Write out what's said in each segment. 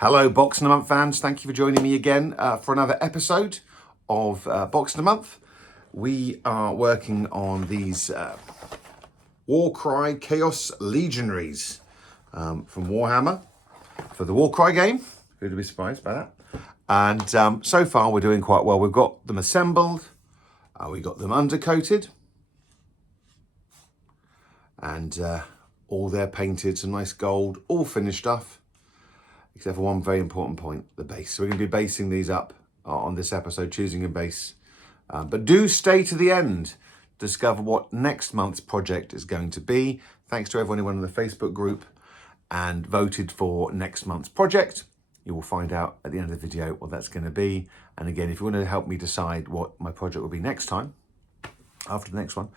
Hello, Boxing a Month fans. Thank you for joining me again for another episode of Boxing a Month. We are working on these Warcry Chaos Legionaries from Warhammer for the Warcry game. Who'd be surprised by that? And so far we're doing quite well. We've got them assembled, we got them undercoated, and all they're painted, some nice gold, all finished off. Except for one very important point, the base. So we're going to be basing these up on this episode, choosing a base. But do stay to the end to discover what next month's project is going to be. Thanks to everyone in the Facebook group and voted for next month's project. You will find out at the end of the video what that's going to be. And again, if you want to help me decide what my project will be next time, after the next one,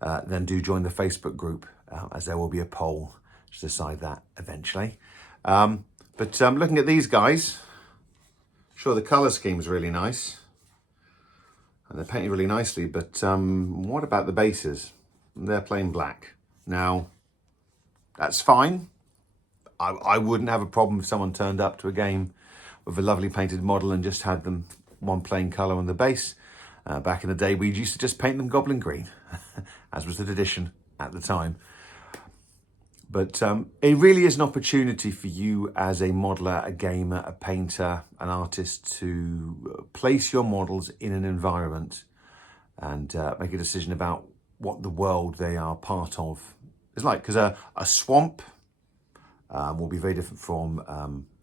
then do join the Facebook group as there will be a poll to decide that eventually. But looking at these guys, sure, the colour scheme's really nice. And they're painted really nicely, but what about the bases? They're plain black. Now, that's fine. I wouldn't have a problem if someone turned up to a game with a lovely painted model and just had them one plain colour on the base. Back in the day, we used to just paint them goblin green, as was the tradition at the time. But it really is an opportunity for you as a modeler, a gamer, a painter, an artist to place your models in an environment and make a decision about what the world they are part of is like. Because a swamp will be very different from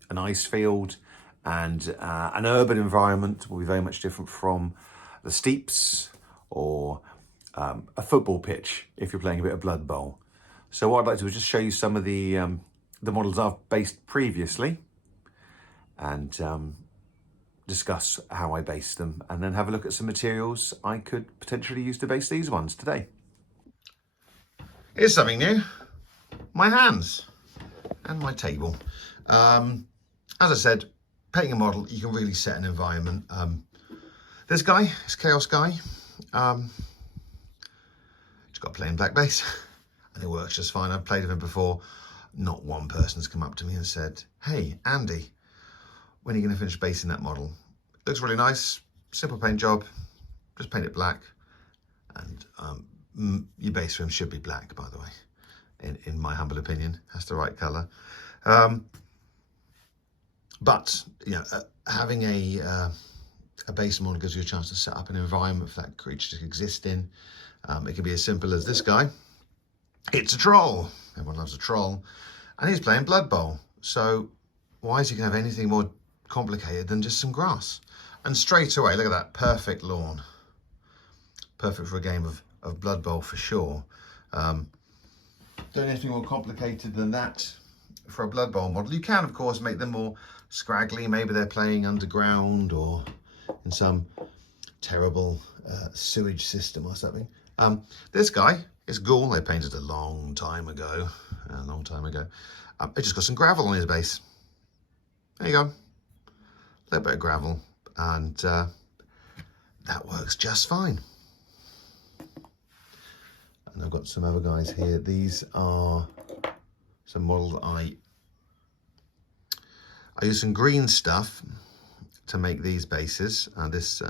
an ice field, and an urban environment will be very much different from the steeps or a football pitch if you're playing a bit of Blood Bowl. So what I'd like to do is just show you some of the models I've based previously and discuss how I based them, and then have a look at some materials I could potentially use to base these ones today. Here's something new, my hands and my table. As I said, painting a model, you can really set an environment. This guy is Chaos Guy. He's got a plain black base. And it works just fine. I've played with him before. Not one person's come up to me and said, "Hey, Andy, when are you going to finish basing that model? It looks really nice. Simple paint job. Just paint it black." And your base for him should be black, by the way, in my humble opinion. That's the right colour. But, you know, having a base model gives you a chance to set up an environment for that creature to exist in. It can be as simple as this guy. It's a troll. Everyone loves a troll. And he's playing Blood Bowl. So why is he going to have anything more complicated than just some grass? And straight away, look at that, perfect lawn. Perfect for a game of Blood Bowl for sure. Don't need anything more complicated than that for a Blood Bowl model. You can, of course, make them more scraggly. Maybe they're playing underground or in some terrible sewage system or something. This guy is Ghoul. They painted a long time ago. They just got some gravel on his base. There you go. A little bit of gravel, and that works just fine. And I've got some other guys here. These are some models I use some green stuff to make these bases. This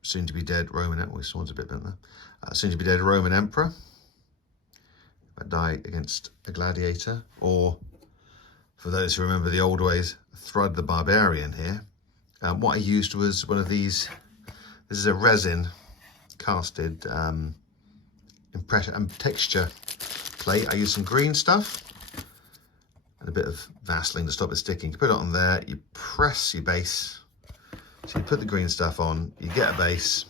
soon to be dead Roman Emperor. We swords a bit, don't they? Soon to be dead Roman Emperor. I die against a gladiator, or for those who remember the old ways, Thrud the Barbarian here. What I used was one of these. This is a resin casted impression and texture plate. I used some green stuff and a bit of Vaseline to stop it sticking. You put it on there, you press your base. So you put the green stuff on, you get a base,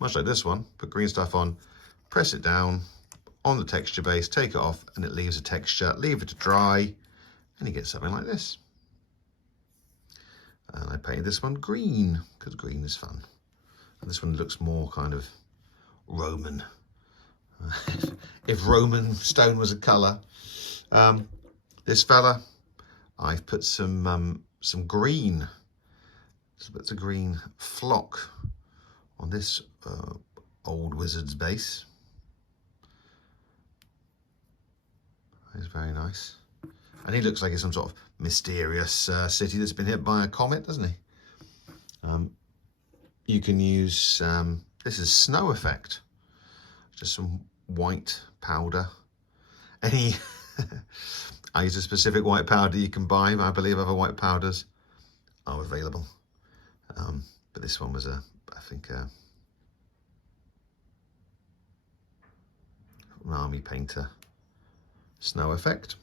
much like this one. Put green stuff on, press it down on the texture base, take it off, and it leaves a texture. Leave it to dry, and you get something like this. And I painted this one green, because green is fun. And this one looks more kind of Roman. If Roman stone was a colour. This fella, I've put some green, some bits of green flock on this old wizard's base. It's very nice. And he looks like he's some sort of mysterious city that's been hit by a comet, doesn't he? You can use, this is snow effect. Just some white powder. Any, I use a specific white powder you can buy. I believe other white powders are available. But this one was I think, an army painter snow effect.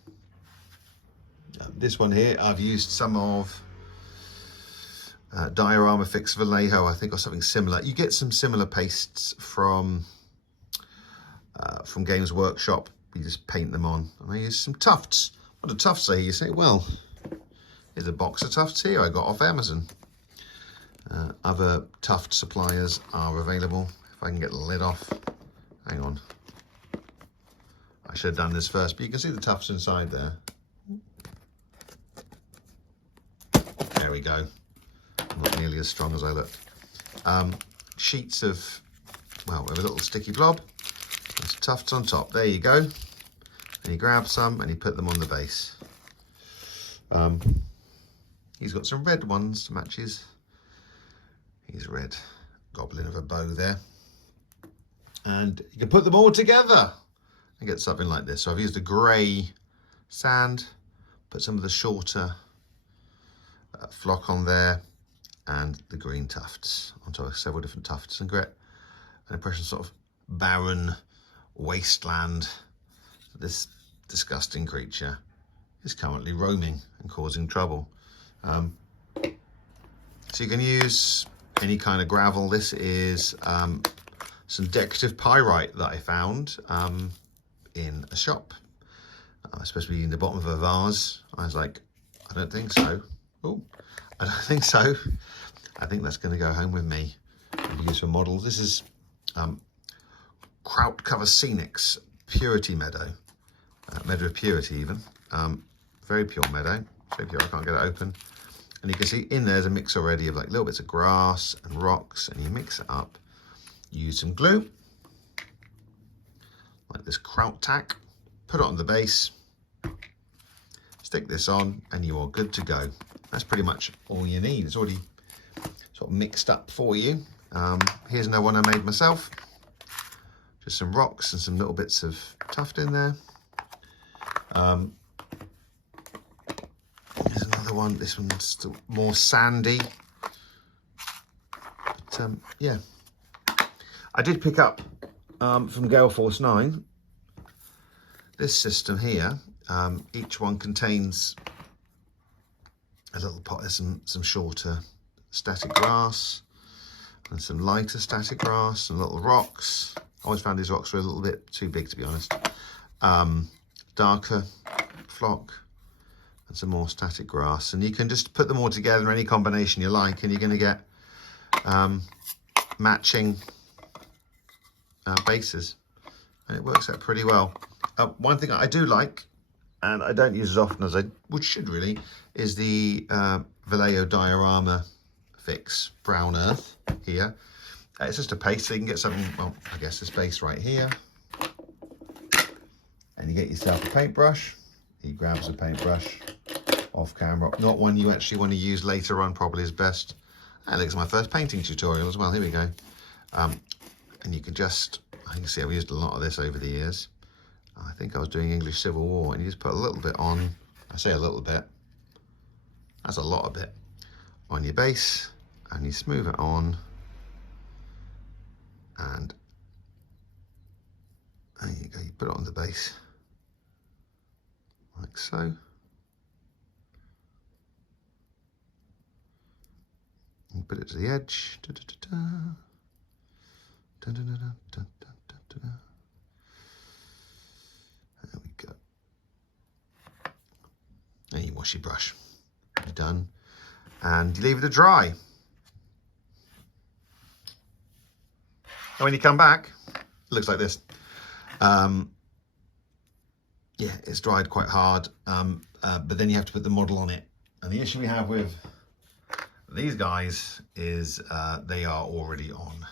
This one here, I've used some of Diorama Fix Vallejo, I think, or something similar. You get some similar pastes from Games Workshop. You just paint them on. And I use some tufts. What do tufts say? You say, well, here's a box of tufts here I got off Amazon. Other tuft suppliers are available. If I can get the lid off. Hang on. I should have done this first, but you can see the tufts inside there. There we go. Not nearly as strong as I look. Sheets of, well, with a little sticky blob. There's tufts on top. There you go. And you grab some and you put them on the base. He's got some red ones to match his red goblin of a bow there. And you can put them all together and get something like this. So I've used a grey sand, put some of the shorter flock on there, and the green tufts onto several different tufts, and get an impression of sort of barren wasteland. This disgusting creature is currently roaming and causing trouble. So you can use any kind of gravel. This is some decorative pyrite that I found in a shop. Supposed to be in the bottom of a vase. I was like, I don't think so. Oh, I don't think so. I think that's going to go home with me and use for models. This is Kraut Cover Scenics Purity Meadow. Meadow of Purity even. Very pure meadow. So pure I can't get it open. And you can see in there's a mix already of like little bits of grass and rocks, and you mix it up. Use some glue, like this Kraut tack, put it on the base, stick this on, and you are good to go. That's pretty much all you need. It's already sort of mixed up for you. Here's another one I made myself. Just some rocks and some little bits of tuft in there. Here's another one. This one's still more sandy. But yeah. I did pick up from Gale Force 9 this system here. Each one contains a little pot. There's some shorter static grass and some lighter static grass and little rocks. I always found these rocks were a little bit too big, to be honest. Darker flock and some more static grass. And you can just put them all together in any combination you like, and you're going to get matching bases, and it works out pretty well. One thing I do like, and I don't use as often as I should really, is the Vallejo Diorama Fix Brown Earth here. It's just a paste, so you can get something, well, I guess this base right here, and you get yourself a paintbrush. He grabs a paintbrush off camera, not one you actually want to use later on, probably is best. And it's my first painting tutorial as well. Here we go. And you can just, I can see I've used a lot of this over the years. I think I was doing English Civil War, and you just put a little bit on. I say a little bit, that's a lot of it on your base, and you smooth it on, and there you go, you put it on the base like so. You put it to the edge. Da, da, da, da. Da, da, da, da, da, da, da. There we go. And you wash your brush. You're done. And you leave it to dry. And when you come back, it looks like this. Yeah, it's dried quite hard, but then you have to put the model on it. And the issue we have with these guys is they are already on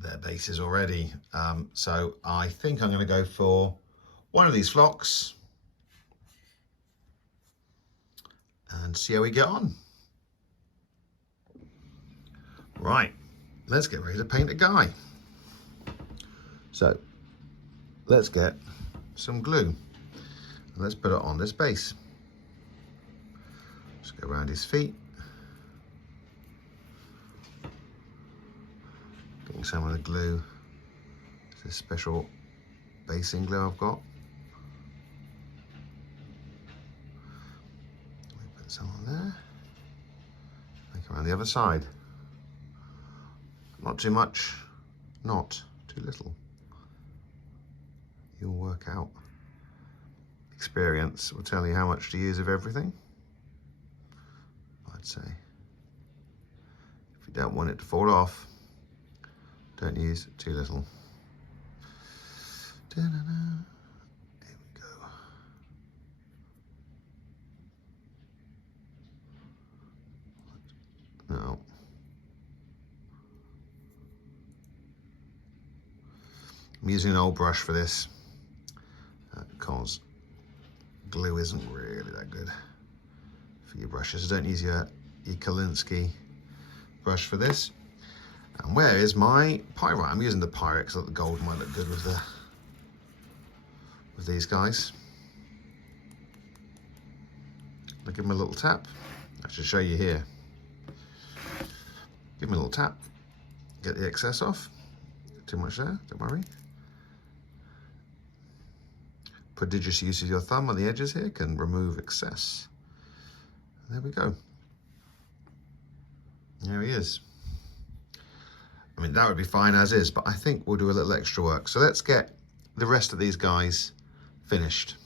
their bases already. So I think I'm going to go for one of these flocks and see how we get on. Right, let's get ready to paint a guy. So let's get some glue and let's put it on this base. Just go around his feet. Getting some of the glue. This special basing glue I've got. Put some on there. Make around the other side. Not too much, not too little. You'll work out. Experience will tell you how much to use of everything. I'd say. If you don't want it to fall off, don't use too little. Here we go. Now, I'm using an old brush for this because glue isn't really that good for your brushes. So don't use your Kolinsky brush for this. And where is my pyrite? I'm using the pyrite because the gold might look good with these guys. I'll give them a little tap. I should show you here. Give them a little tap. Get the excess off. Too much there, don't worry. Prodigious use of your thumb on the edges here can remove excess. There we go. There he is. I mean, that would be fine as is, but I think we'll do a little extra work. So let's get the rest of these guys finished.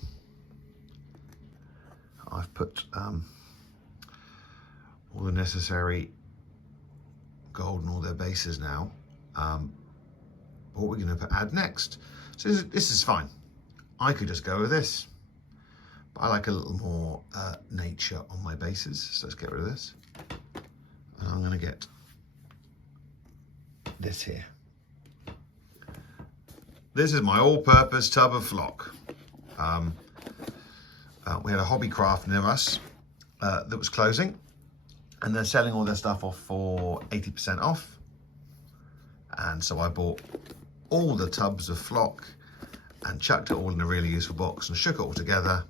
I've put all the necessary gold and all their bases now. What we're going to add next. So this is fine. I could just go with this, but I like a little more nature on my bases. So let's get rid of this. And I'm going to get this here. This is my all-purpose tub of flock. We had a hobby craft near us that was closing, and they're selling all their stuff off for 80% off. And so I bought all the tubs of flock and chucked it all in a really useful box and shook it all together.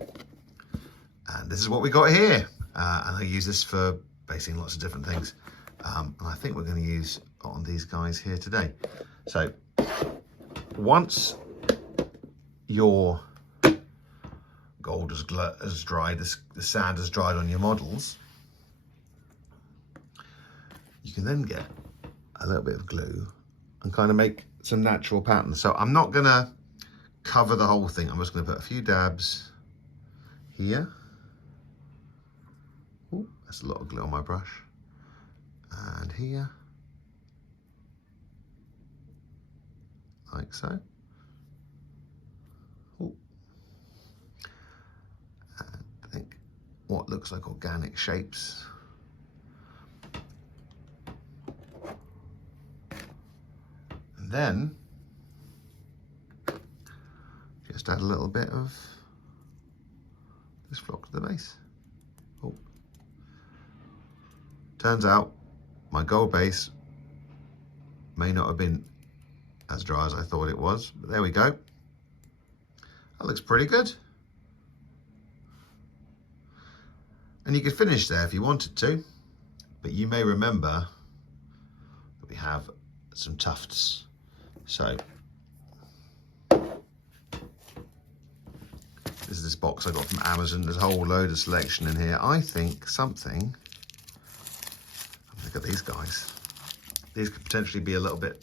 And this is what we got here. And I use this for basing lots of different things. And I think we're going to use on these guys here today. So once your gold has dried, the sand has dried on your models, you can then get a little bit of glue and kind of make some natural patterns. So I'm not going to cover the whole thing. I'm just going to put a few dabs here. Ooh, that's a lot of glue on my brush. And here. Like so. Ooh. And I think what looks like organic shapes. And then just add a little bit of this flock to the base. Oh. Turns out my gold base may not have been as dry as I thought it was, but there we go. That looks pretty good. And you could finish there if you wanted to, but you may remember that we have some tufts. So this is this box I got from Amazon. There's a whole load of selection in here. I think something, look at these guys. These could potentially be a little bit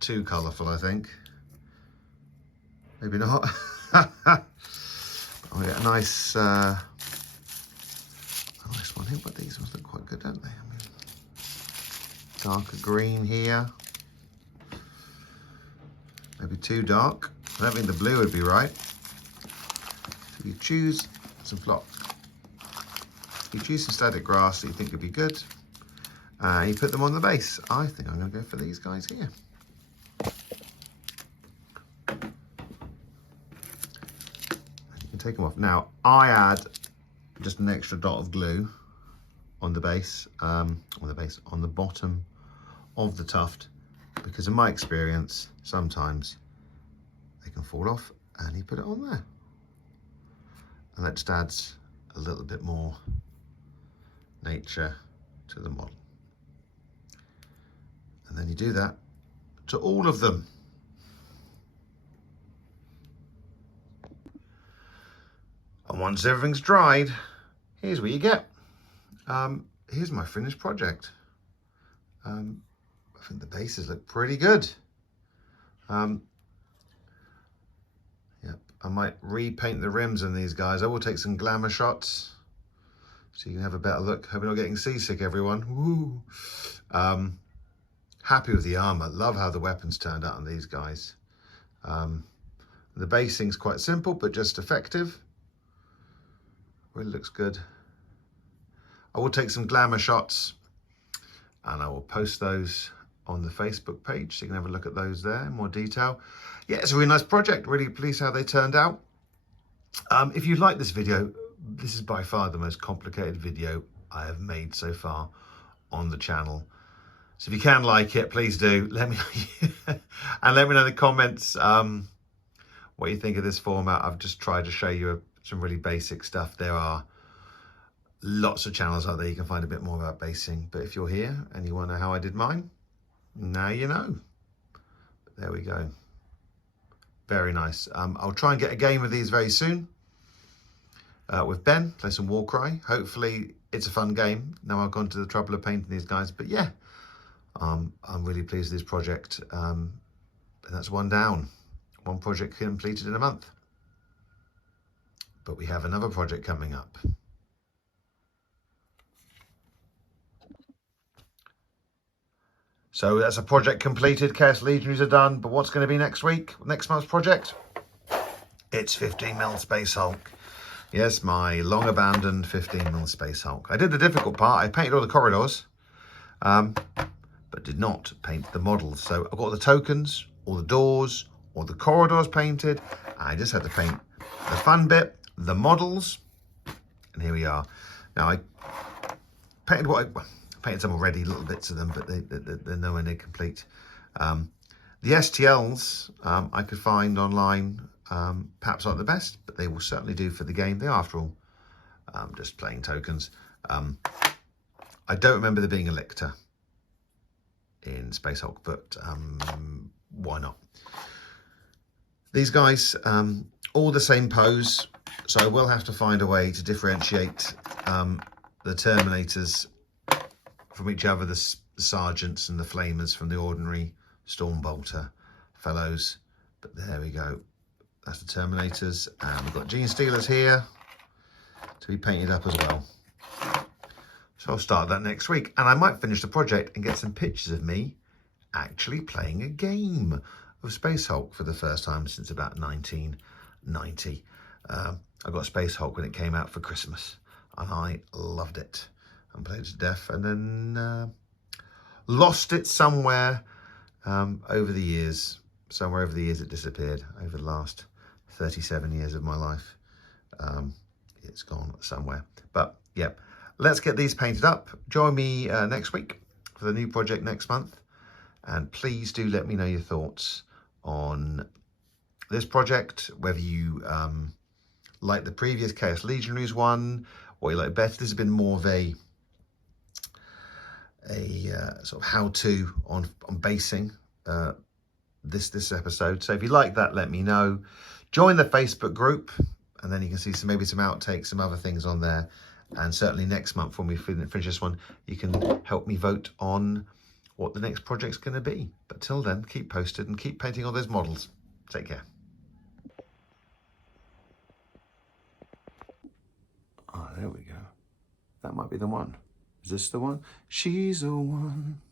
too colourful, I think. Maybe not. Oh, yeah, a nice one here, but these ones look quite good, don't they? I mean, darker green here. Maybe too dark. I don't think the blue would be right. So you choose some flock. You choose some static grass that you think would be good. You put them on the base. I think I'm going to go for these guys here. take them off. Now, I add just an extra dot of glue on the base, on the bottom of the tuft, because in my experience, sometimes they can fall off, and you put it on there. And that just adds a little bit more nature to the model. And then you do that to all of them. And once everything's dried, here's what you get. Here's my finished project. I think the bases look pretty good. Yep, I might repaint the rims on these guys. I will take some glamour shots so you can have a better look. Hope you're not getting seasick, everyone. Woo. Happy with the armor. Love how the weapons turned out on these guys. The basing's quite simple, but just effective. Really looks good. I will take some glamour shots and I will post those on the Facebook page so you can have a look at those there in more detail. Yeah, it's a really nice project. Really pleased how they turned out. If you like this video, this is by far the most complicated video I have made so far on the channel. So if you can like it, please do. Let me know. And let me know in the comments what you think of this format. I've just tried to show you some really basic stuff. There are lots of channels out there you can find a bit more about basing. But if you're here and you want to know how I did mine, now you know. But there we go. Very nice. I'll try and get a game of these very soon with Ben, play some Warcry. Hopefully it's a fun game. Now I've gone to the trouble of painting these guys. But yeah, I'm really pleased with this project. And that's one down. One project completed in a month. But we have another project coming up. So that's a project completed. Chaos Legionaries are done. But what's going to be next week? Next month's project? It's 15mm Space Hulk. Yes, my long abandoned 15mm Space Hulk. I did the difficult part. I painted all the corridors, but did not paint the models. So I've got all the tokens, all the doors, all the corridors painted. I just had to paint the fun bit, the models, and here we are. Now I painted painted some already, little bits of them, but they're nowhere near complete. The STLs I could find online, perhaps aren't the best, but they will certainly do for the game. They are, after all, just playing tokens. I don't remember there being a lictor in Space Hulk, but why not? These guys, all the same pose, so I will have to find a way to differentiate the Terminators from each other, the Sergeants and the Flamers from the ordinary Stormbolter fellows. But there we go. That's the Terminators. And we've got Gene Stealers here to be painted up as well. So I'll start that next week. And I might finish the project and get some pictures of me actually playing a game of Space Hulk for the first time since about 1990. I got Space Hulk when it came out for Christmas, and I loved it and played it to death, and then lost it somewhere over the years. Somewhere over the years it disappeared. Over the last 37 years of my life, it's gone somewhere. But yeah, let's get these painted up. Join me next week for the new project next month, and please do let me know your thoughts on this project, whether you like the previous Chaos Legionaries one, or you like better. This has been more of a sort of how-to on basing this episode. So if you like that, let me know. Join the Facebook group, and then you can see maybe some outtakes, some other things on there. And certainly next month when we finish this one, you can help me vote on what the next project's going to be. But till then, keep posted and keep painting all those models. Take care. Oh, there we go. That might be the one. Is this the one? She's the one.